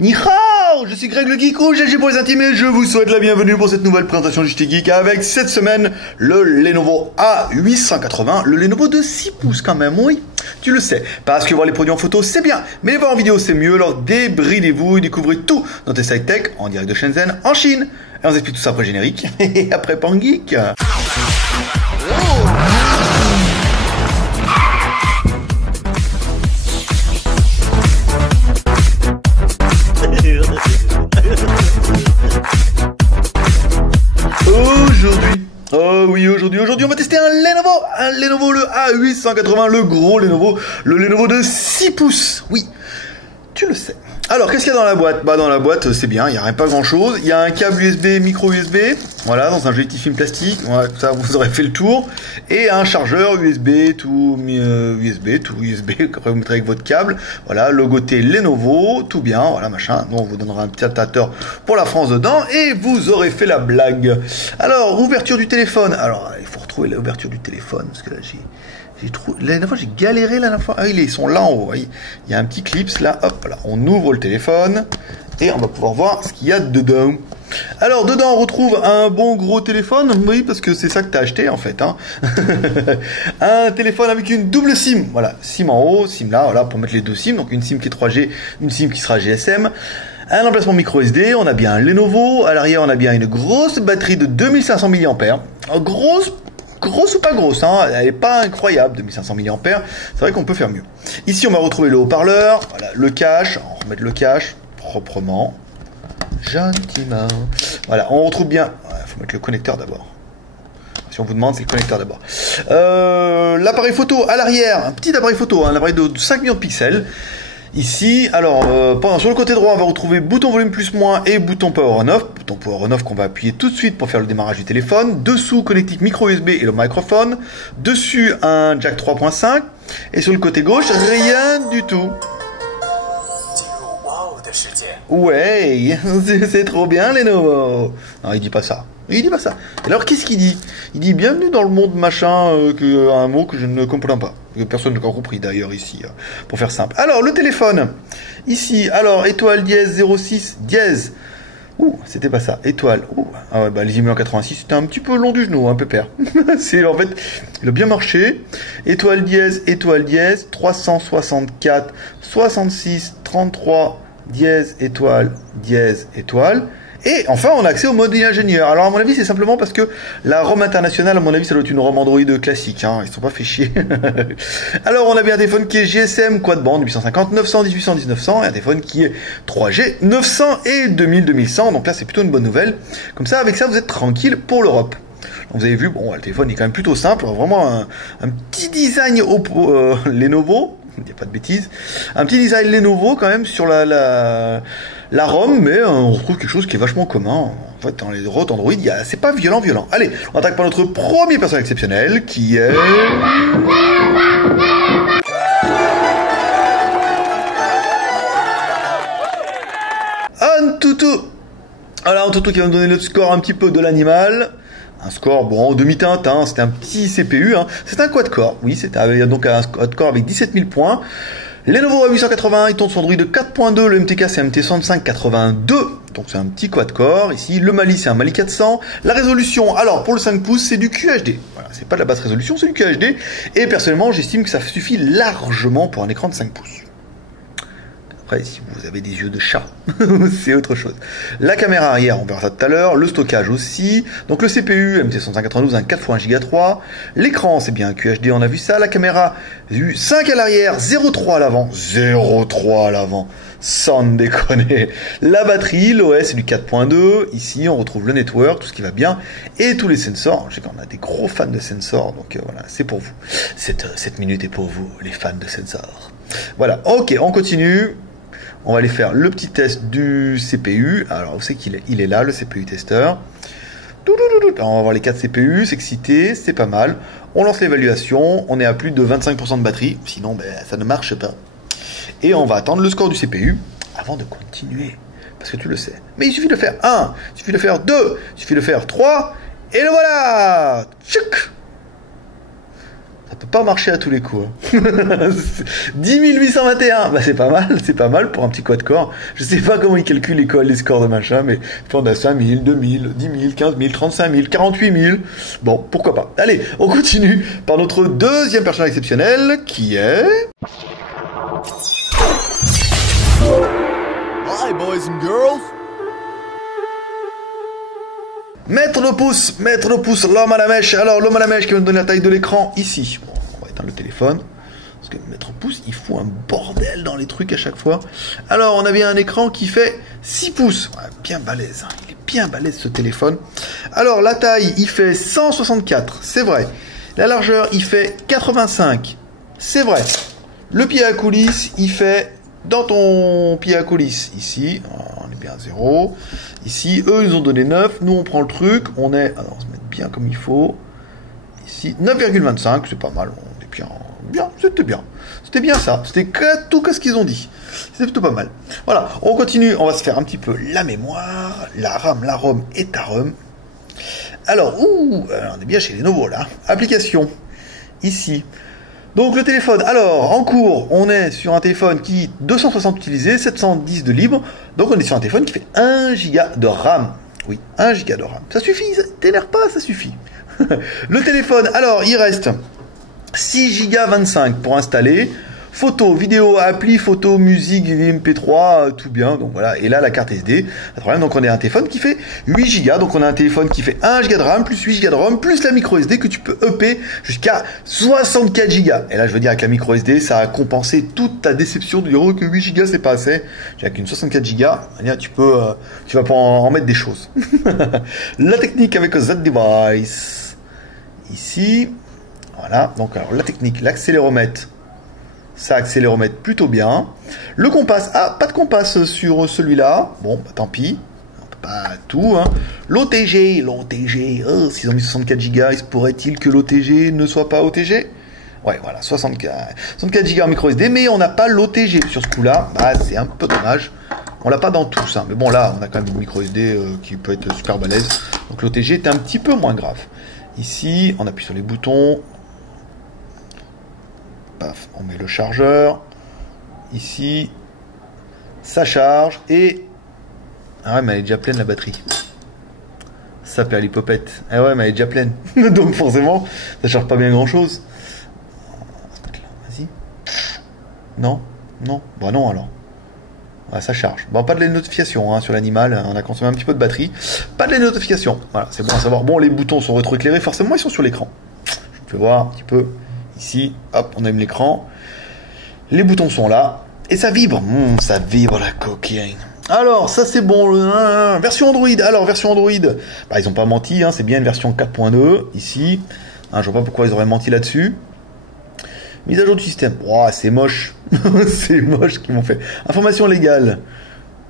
Ni hao, je suis Greg le Geek ou GG pour les intimes et je vous souhaite la bienvenue pour cette nouvelle présentation du JT Geek avec cette semaine le Lenovo A880, le Lenovo de 6 pouces quand même, oui, tu le sais, parce que voir les produits en photo c'est bien, mais les voir en vidéo c'est mieux, alors débridez-vous et découvrez tout dans Test High Tech en direct de Shenzhen en Chine. Et on vous explique tout ça après générique et après Pan Geek. Aujourd'hui on va tester un Lenovo le A880, le gros Lenovo, le Lenovo de 6 pouces, oui, tu le sais. Alors, qu'est-ce qu'il y a dans la boîte? Bah, dans la boîte, c'est bien, il n'y a pas grand-chose. Il y a un câble USB, micro USB, voilà, dans un joli petit film plastique, voilà, ça vous aurez fait le tour. Et un chargeur USB, tout USB, après vous mettrez avec votre câble. Voilà, logoté Lenovo, tout bien, voilà, machin. Nous, on vous donnera un petit adaptateur pour la France dedans, et vous aurez fait la blague. Alors, ouverture du téléphone. Alors, il faut retrouver l'ouverture du téléphone, parce que là, la dernière fois j'ai galéré la dernière fois. Ah, ils sont là en haut, voyez. Il y a un petit clips là, hop là, on ouvre le téléphone et on va pouvoir voir ce qu'il y a dedans. Alors dedans on retrouve un bon gros téléphone, oui, parce que c'est ça que tu as acheté en fait, hein. Un téléphone avec une double SIM, voilà, SIM en haut, SIM là, voilà, pour mettre les deux SIM, donc une SIM qui est 3G, une SIM qui sera GSM. Un emplacement micro SD, on a bien un Lenovo, à l'arrière on a bien une grosse batterie de 2500 mAh, grosse ou pas grosse, hein, elle n'est pas incroyable, 2500 mAh, c'est vrai qu'on peut faire mieux. Ici on va retrouver le haut-parleur, voilà, le cache, on va remettre le cache proprement, gentiment, voilà, on retrouve bien, il faut mettre le connecteur d'abord. Si on vous demande, c'est le connecteur d'abord. L'appareil photo à l'arrière, un petit appareil photo, un appareil de 5 millions de pixels. Ici, alors, sur le côté droit, on va retrouver bouton volume plus moins et bouton power on off. Bouton power on off qu'on va appuyer tout de suite pour faire le démarrage du téléphone. Dessous, connectique micro USB et le microphone. Dessus, un jack 3.5. Et sur le côté gauche, rien du tout. Ouais, c'est trop bien, Lenovo. Non, il dit pas ça. Il dit pas ça. Alors, qu'est-ce qu'il dit? Il dit bienvenue dans le monde machin, un mot que je ne comprends pas. Que personne n'a compris d'ailleurs ici, pour faire simple. Alors, le téléphone. Ici, alors, étoile dièse 06 dièse. Ouh, c'était pas ça. Étoile. Ouh. Ah ouais, bah, les emails en 86, c'était un petit peu long du genou, hein, pépère. C'est, en fait, il a bien marché. Étoile dièse, 364, 66, 33, dièse, étoile, dièse, étoile. Et enfin, on a accès au mode ingénieur. Alors, à mon avis, c'est simplement parce que la ROM internationale, à mon avis, ça doit être une ROM Android classique, hein. Ils sont pas fait chier. Alors, on a bien un téléphone qui est GSM quad band 850, 900, 1800, 1900, et un téléphone qui est 3G, 900 et 2000, 2100. Donc là, c'est plutôt une bonne nouvelle. Comme ça, avec ça, vous êtes tranquille pour l'Europe. Donc, vous avez vu, bon, le téléphone est quand même plutôt simple. Vraiment un petit design Lenovo. Il n'y a pas de bêtises. Un petit design Lenovo quand même sur la ROM, mais on retrouve quelque chose qui est vachement commun. En fait, dans les autres Android, c'est pas violent. Allez, on attaque par notre premier personnage exceptionnel, qui est... Antutu. Alors, Antutu qui va me donner le score un petit peu de l'animal. Un score, bon, en demi-teinte, hein, c'était un petit CPU, hein. C'est un quad-core, oui, c'était donc un quad-core avec 17 000 points. Lenovo A880, il tourne sur Android de 4.2, le MTK c'est MT6582, donc c'est un petit quad-core. Ici, le Mali c'est un Mali 400. La résolution, alors pour le 5 pouces, c'est du QHD. Voilà, c'est pas de la basse résolution, c'est du QHD. Et personnellement, j'estime que ça suffit largement pour un écran de 5 pouces. Après, si vous avez des yeux de chat, c'est autre chose. La caméra arrière, on verra ça tout à l'heure. Le stockage aussi. Donc le CPU, MT192, un 4x1 Go 3. L'écran, c'est bien un QHD, on a vu ça. La caméra, 5 à l'arrière, 0,3 à l'avant. 0,3 à l'avant. Sans déconner. La batterie, l'OS, c'est du 4.2. Ici, on retrouve le network, tout ce qui va bien. Et tous les sensors. Je sais qu'on a des gros fans de sensors. Donc voilà, c'est pour vous. Cette minute est pour vous, les fans de sensors. Voilà, ok, on continue. On va aller faire le petit test du CPU. Alors, vous savez qu'il est, il est là, le CPU testeur. Alors, on va voir les 4 CPU, c'est excité, c'est pas mal. On lance l'évaluation, on est à plus de 25% de batterie, sinon ça ne marche pas. Et on va attendre le score du CPU avant de continuer. Parce que tu le sais. Mais il suffit de faire 1, il suffit de faire 2, il suffit de faire 3, et le voilà. Tchouk. Ça peut pas marcher à tous les coups. Hein. 10 821, bah c'est pas mal pour un petit quad-core. Je sais pas comment ils calculent les scores de machin, mais on a 5 000, 2 000, 10 000, 15 000, 35 000, 48 000. Bon, pourquoi pas. Allez, on continue par notre deuxième personnage exceptionnel, qui est... Hi boys and girls. Maître de pouce, l'homme à la mèche. Alors, l'homme à la mèche qui va nous donner la taille de l'écran ici. Bon, on va éteindre le téléphone. Parce que maître pouce, il fout un bordel dans les trucs à chaque fois. Alors, on a bien un écran qui fait 6 pouces. Ouais, bien balèze, hein. Il est bien balèze ce téléphone. Alors, la taille, il fait 164, c'est vrai. La largeur, il fait 85, c'est vrai. Le pied à coulisse, il fait... Dans ton pied à coulisse, ici, on est bien à 0. Ici, eux, ils ont donné 9. Nous, on prend le truc. On est... Alors, on se met bien comme il faut. Ici, 9,25. C'est pas mal. On est bien. Bien, c'était bien. C'était bien ça. C'était tout ce qu'ils ont dit. C'était plutôt pas mal. Voilà, on continue. On va se faire un petit peu la mémoire. La RAM, la ROM et ta ROM. Alors, on est bien chez Lenovo, là. Application. Ici. Donc le téléphone, alors en cours, on est sur un téléphone qui 260 utilisés, 710 de libre, donc on est sur un téléphone qui fait 1 Go de RAM. Oui, 1 Go de RAM. Ça suffit, t'énerve pas, ça suffit. Le téléphone, alors il reste 6 Go 25 pour installer. Photo, vidéo, appli, photo, musique, MP3, tout bien. Donc voilà. Et là, la carte SD. Donc on a un téléphone qui fait 8 Go. Donc on a un téléphone qui fait 1 Go de RAM, plus 8 Go de ROM, plus la micro SD que tu peux EP jusqu'à 64 Go. Et là, je veux dire, avec la micro SD, ça a compensé toute ta déception de dire que 8 Go, c'est pas assez. Avec une 64 Go, tu vas pas en mettre des choses. La technique avec Z-Device. Ici. Voilà. Donc alors, la technique, l'accéléromètre. Ça accéléromètre plutôt bien. Le compas, pas de compas sur celui-là. Bon, bah, tant pis. On peut pas tout. Hein. L'OTG, s'ils ont mis 64 Go, il se pourrait-il que l'OTG ne soit pas OTG? Ouais, voilà, 64 Go en micro SD, mais on n'a pas l'OTG sur ce coup-là. Bah, c'est un peu dommage. On l'a pas dans tous. Hein. Mais bon, là, on a quand même une micro SD qui peut être super balèze. Donc l'OTG est un petit peu moins grave. Ici, on appuie sur les boutons. Paf, on met le chargeur, ici, ça charge, et... Ah ouais, mais elle est déjà pleine la batterie. Ça perd l'hypopète. Ah ouais, mais elle est déjà pleine. Donc forcément, ça charge pas bien grand chose. Vas-y. Non, bah non alors. Ah, ça charge. Bon, pas de les notifications hein, sur l'animal, on a consommé un petit peu de batterie. Pas de les notifications. Voilà, c'est bon à savoir. Bon, les boutons sont rétroéclairés, forcément ils sont sur l'écran. Je vous fais voir un petit peu. Ici, hop, on aime l'écran. Les boutons sont là. Et ça vibre. Ça vibre la coquine. Alors, ça c'est bon. Version Android. Alors, version Android. Bah, ils n'ont pas menti. Hein, c'est bien une version 4.2. Ici. Hein, je vois pas pourquoi ils auraient menti là-dessus. Mise à jour du système. Oh, c'est moche. C'est moche qu'ils m'ont fait. Information légale.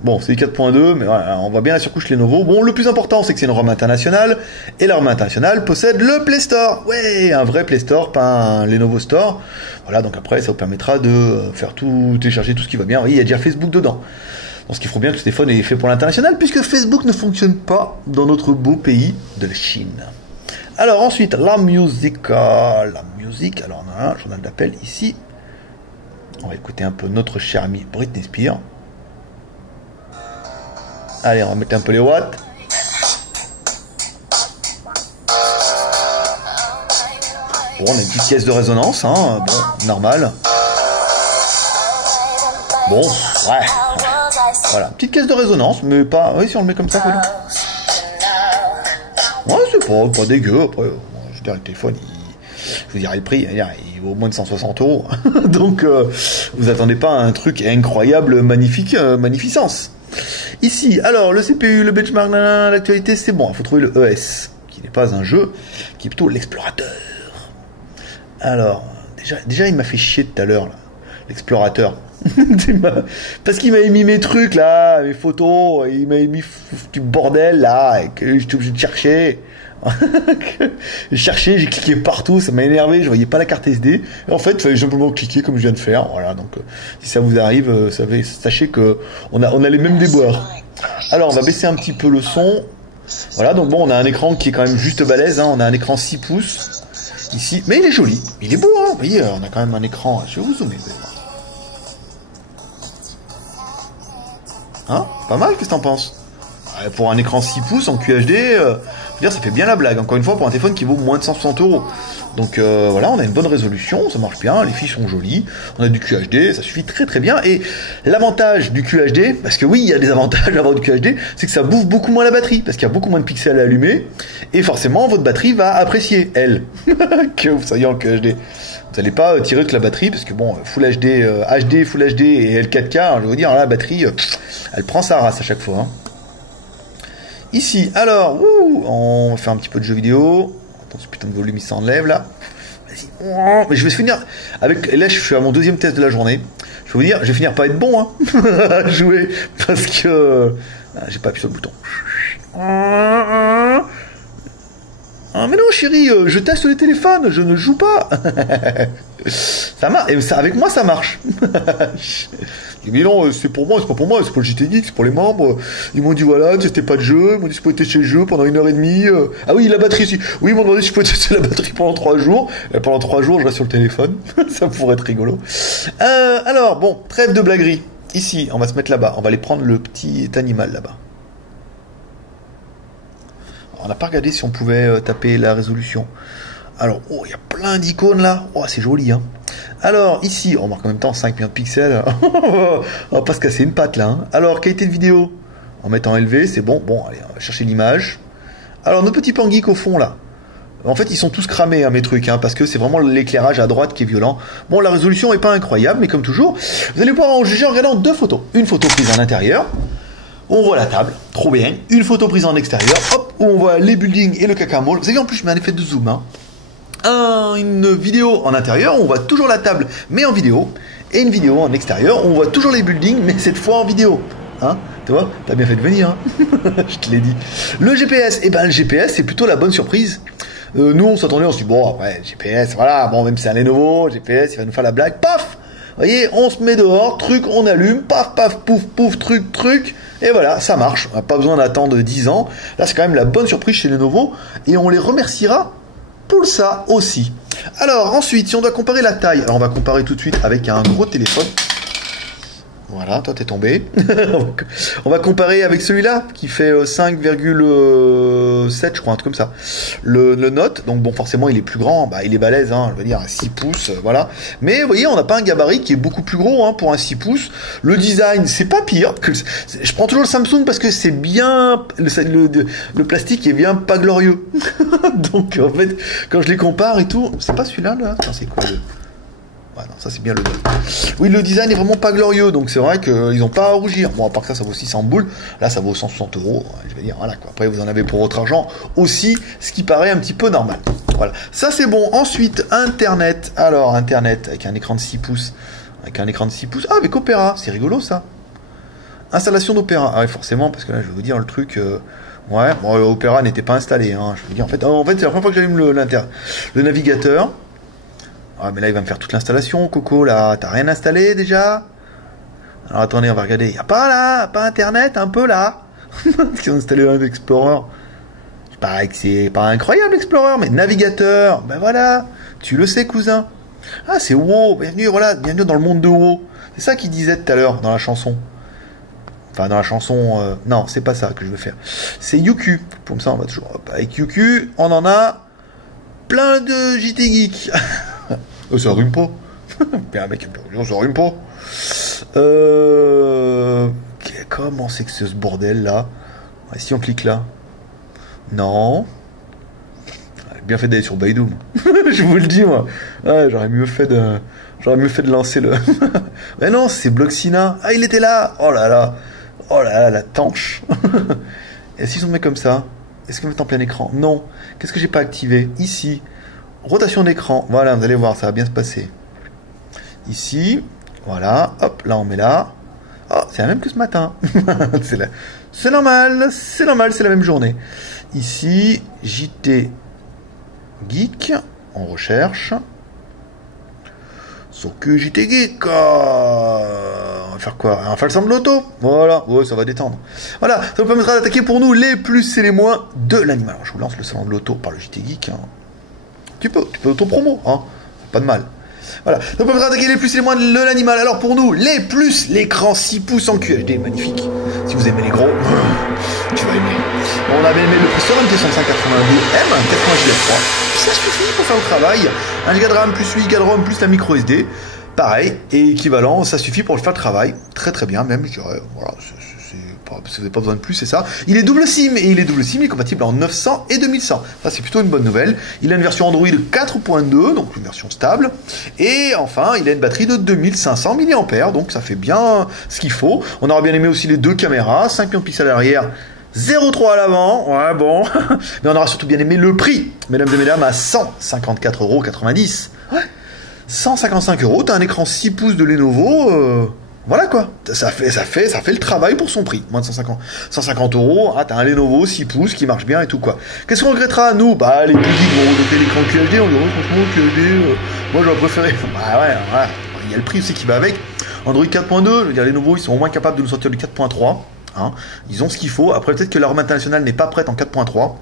Bon, c'est 4.2, mais voilà, on voit bien la surcouche Lenovo. Bon, le plus important, c'est que c'est une ROM internationale, et la ROM internationale possède le Play Store. Ouais, un vrai Play Store, pas un Lenovo Store. Voilà, donc après, ça vous permettra de faire tout, télécharger tout ce qui va bien. Oui, il y a déjà Facebook dedans. Donc, ce qui prouve bien que ce téléphone est fait pour l'international, puisque Facebook ne fonctionne pas dans notre beau pays de la Chine. Alors, ensuite, la musique, alors on a un journal d'appel ici. On va écouter un peu notre cher ami Britney Spears. Allez, on va mettre un peu les watts. Bon, on a une petite caisse de résonance, hein. Bon, normal. Bon, ouais. Voilà, petite caisse de résonance, mais pas... Oui, si on le met comme ça, ouais, c'est pas dégueu. Après, je veux dire, le téléphone, je vous dirai le prix, il vaut moins de 160 €. Donc, vous attendez pas à un truc incroyable, magnificence. Ici, alors, le CPU, le benchmark, l'actualité, c'est bon. Il faut trouver le ES, qui n'est pas un jeu, qui est plutôt l'explorateur. Alors, déjà il m'a fait chier tout à l'heure, là, l'explorateur. Parce qu'il m'avait mis mes trucs, là, mes photos, il m'avait mis du bordel, là, et que j'étais obligé de chercher. J'ai cliqué partout, ça m'a énervé, je voyais pas la carte SD. Et en fait, il fallait simplement cliquer comme je viens de faire. Voilà, donc si ça vous arrive, sachez que on a les mêmes déboires. Alors, on va baisser un petit peu le son. Voilà, donc bon, on a un écran qui est quand même juste balèze, hein. On a un écran 6 pouces. Ici, mais il est joli, il est beau, hein. Vous voyez, on a quand même un écran. Je vais vous zoomer, vous allez voir. Hein? Pas mal, qu'est-ce que t'en penses? Pour un écran 6 pouces en QHD, je veux dire, ça fait bien la blague. Encore une fois, pour un téléphone qui vaut moins de 160 €. Donc voilà, on a une bonne résolution, ça marche bien, les fiches sont jolies, on a du QHD, ça suffit très très bien. Et l'avantage du QHD, parce que oui, il y a des avantages à avoir du QHD, c'est que ça bouffe beaucoup moins la batterie, parce qu'il y a beaucoup moins de pixels à allumer, et forcément, votre batterie va apprécier, elle, que vous soyez en QHD. Vous n'allez pas tirer toute la batterie, parce que bon, Full HD, HD, Full HD et L4K, hein, je vais vous dire, la batterie, elle prend sa race à chaque fois. Hein. Ici, alors, on va faire un petit peu de jeu vidéo. Attends, ce putain de volume, il s'enlève, là. Vas-y. Mais je vais finir avec... Là, je suis à mon deuxième test de la journée. Je vais vous dire, je vais finir par être bon, hein, à jouer, parce que... j'ai pas appuyé sur le bouton. Ah, mais non, chérie, je teste les téléphones, je ne joue pas. Ça marche, et ça, avec moi, ça marche. Mais non, c'est pour moi, c'est pas pour moi, c'est pour le JT Geek, c'est pour les membres. Ils m'ont dit voilà, testais pas de jeu, ils m'ont dit si je pouvais tester le jeu pendant 1h30. Ah oui, la batterie aussi. Oui, ils m'ont demandé si je pouvais tester la batterie pendant 3 jours. Et pendant 3 jours, je reste sur le téléphone. Ça pourrait être rigolo. Alors, bon, trêve de blaguerie. Ici, on va se mettre là-bas. On va aller prendre le petit animal là-bas. On n'a pas regardé si on pouvait taper la résolution. Alors, oh, il y a plein d'icônes là. Oh, c'est joli, hein. Alors, ici, on marque en même temps 5 millions de pixels. On va pas se casser une patte là. Hein. Alors, qualité de vidéo. En mettant élevé, c'est bon. Bon, allez, on va chercher l'image. Alors, nos petits pangeeks au fond là. En fait, ils sont tous cramés, hein, mes trucs, hein, parce que c'est vraiment l'éclairage à droite qui est violent. Bon, la résolution est pas incroyable, mais comme toujours, vous allez pouvoir en juger en regardant 2 photos. Une photo prise en intérieur. On voit la table, trop bien. Une photo prise en extérieur, hop, où on voit les buildings et le cacamole. Vous savez, en plus, je mets un effet de zoom, hein. Une vidéo en intérieur, on voit toujours la table, mais en vidéo. Et une vidéo en extérieur, on voit toujours les buildings, mais cette fois en vidéo. Hein, tu vois, t'as bien fait de venir, hein. Je te l'ai dit. Le GPS, eh ben le GPS, c'est plutôt la bonne surprise. Nous, on s'attendait, on se dit, bon, ouais, GPS, voilà, bon, même si c'est un Lenovo, GPS, il va nous faire la blague, paf! Vous voyez, on se met dehors, truc, on allume, paf, paf, pouf, pouf, truc, et voilà, ça marche. On n'a pas besoin d'attendre 10 ans. Là, c'est quand même la bonne surprise chez Lenovo, et on les remerciera pour ça aussi. Alors, ensuite, si on doit comparer la taille, alors on va comparer tout de suite avec un gros téléphone. Voilà, toi t'es tombé. On va comparer avec celui-là qui fait 5,7 je crois, un truc comme ça. Le Note, donc bon forcément il est plus grand, bah il est balèze, hein, je veux dire à 6 pouces, voilà. Mais vous voyez, on n'a pas un gabarit qui est beaucoup plus gros, hein, pour un 6 pouces. Le design, c'est pas pire. Je prends toujours le Samsung parce que c'est bien... Le plastique est bien pas glorieux. Donc en fait, quand je les compare et tout... C'est pas celui-là, là? Non, c'est quoi le... Ah non, ça c'est bien le Note. Oui, le design est vraiment pas glorieux, donc c'est vrai qu'ils n'ont pas à rougir. Bon, à part que ça vaut 600 boules, là ça vaut 160 €. Je vais dire, voilà quoi. Après, vous en avez pour votre argent aussi, ce qui paraît un petit peu normal. Voilà, ça c'est bon. Ensuite, Internet. Alors, Internet avec un écran de 6 pouces. Avec un écran de 6 pouces. Ah, avec Opera, c'est rigolo ça. Installation d'Opera. Ah, oui, forcément, parce que là, je vais vous dire le truc. Ouais, bon, Opera n'était pas installé. Hein. Je veux dire, en fait, c'est la première fois que j'allume le navigateur. Ah, mais là, il va me faire toute l'installation, Coco, là. T'as rien installé, déjà? Alors, attendez, on va regarder. Y'a pas, là? Pas Internet, un peu, là? Ils ont installé un Explorer. C'est pareil que c'est pas incroyable, Explorer, mais navigateur. Ben voilà. Tu le sais, cousin. Ah, c'est WoW. Bienvenue, voilà. Bienvenue dans le monde de WoW. C'est ça qu'il disait tout à l'heure, dans la chanson. Enfin, dans la chanson... non, c'est pas ça que je veux faire. C'est YouQ. Comme ça, on va toujours... Hop, avec YouQ, on en a plein de JT Geek. Ça rime pas. Bien, mec, ça rime pas. Comment c'est que ce bordel là? Ouais, si on clique là. Non. Bien fait d'aller sur Baidu. Je vous le dis, moi. Ouais, j'aurais mieux fait de lancer le. Mais non, c'est Bloxina. Ah, il était là. Oh là là. Oh là là, la tanche. Et si on met comme ça, est-ce qu'on met en plein écran? Non. Qu'est-ce que j'ai pas activé? Ici. Rotation d'écran, voilà, vous allez voir, ça va bien se passer. Ici, voilà, hop, là on met là. Oh, c'est la même que ce matin. C'est normal, c'est la même journée. Ici, JT Geek, on recherche. Sauf que JT Geek, on va faire quoi? Un falsam de l'auto. Voilà, ouais, ça va détendre. Voilà, ça vous permettra d'attaquer pour nous les plus et les moins de l'animal. Alors, je vous lance le salon de l'auto par le JT Geek. Hein. Tu peux auto-promo, hein. Pas de mal. Voilà. Donc on peut attaquer les plus et les moins de l'animal. Alors pour nous, les plus, l'écran 6 pouces en QHD, magnifique. Si vous aimez les gros, tu vas aimer. On avait aimé le processeur MT582M, 80 Go 3. Ça suffit pour faire le travail. 1 Go de RAM plus 8 Go de ROM plus la micro SD. Pareil, et équivalent, ça suffit pour faire le travail. Très très bien même, je dirais. Voilà, vous n'avez pas besoin de plus, c'est ça. Il est double SIM, et il est compatible en 900 et 2100. Ça, c'est plutôt une bonne nouvelle. Il a une version Android 4.2, donc une version stable. Et enfin, il a une batterie de 2500 mAh, donc ça fait bien ce qu'il faut. On aurait bien aimé aussi les deux caméras, 5 millions de pixels à l'arrière, 0,3 à l'avant, ouais bon. Mais on aura surtout bien aimé le prix, mesdames et mesdames, à 154,90 €. Ouais, 155 €, t'as un écran 6 pouces de Lenovo, voilà quoi, ça fait le travail pour son prix, moins de 150 €, ah t'as un Lenovo 6 pouces qui marche bien et tout quoi. Qu'est-ce qu'on regrettera nous? Bah les petits gros, donc l'écran QHD, on dirait franchement QHD, moi j'aurais préféré, bah ouais, voilà. Il y a le prix aussi qui va avec, Android 4.2, je veux dire Lenovo ils sont au moins capables de nous sortir du 4.3, hein. Ils ont ce qu'il faut, après peut-être que la ROM internationale n'est pas prête en 4.3,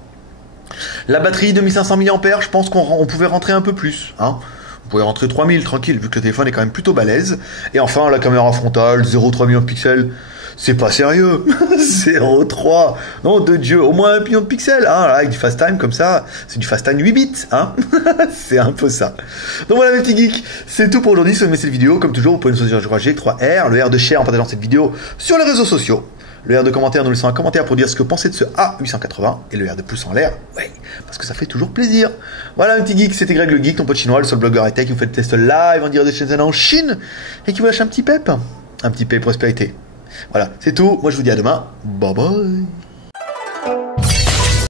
la batterie 2500 mAh, je pense qu'on pouvait rentrer un peu plus, hein. Vous pouvez rentrer 3000 tranquille, vu que le téléphone est quand même plutôt balèze. Et enfin, la caméra frontale, 0,3 millions de pixels. C'est pas sérieux. 0,3. Non, de Dieu. Au moins 1 million de pixels. Hein, avec du fast time comme ça. C'est du fast time 8 bits. Hein. C'est un peu ça. Donc voilà mes petits geeks. C'est tout pour aujourd'hui. Si vous aimez cette vidéo, comme toujours, vous pouvez nous soutenir sur G3R, le R de share en partageant cette vidéo sur les réseaux sociaux. Le R de commentaire, nous laissons un commentaire pour dire ce que vous pensez de ce A880 et le R de pouce en l'air, ouais, parce que ça fait toujours plaisir. Voilà un petit geek, c'était Greg le Geek, ton pote chinois, le seul blogueur high-tech qui vous fait le test live en direct de Shenzhen en Chine et qui vous lâche un petit pep prospérité. Voilà, c'est tout, moi je vous dis à demain, bye bye.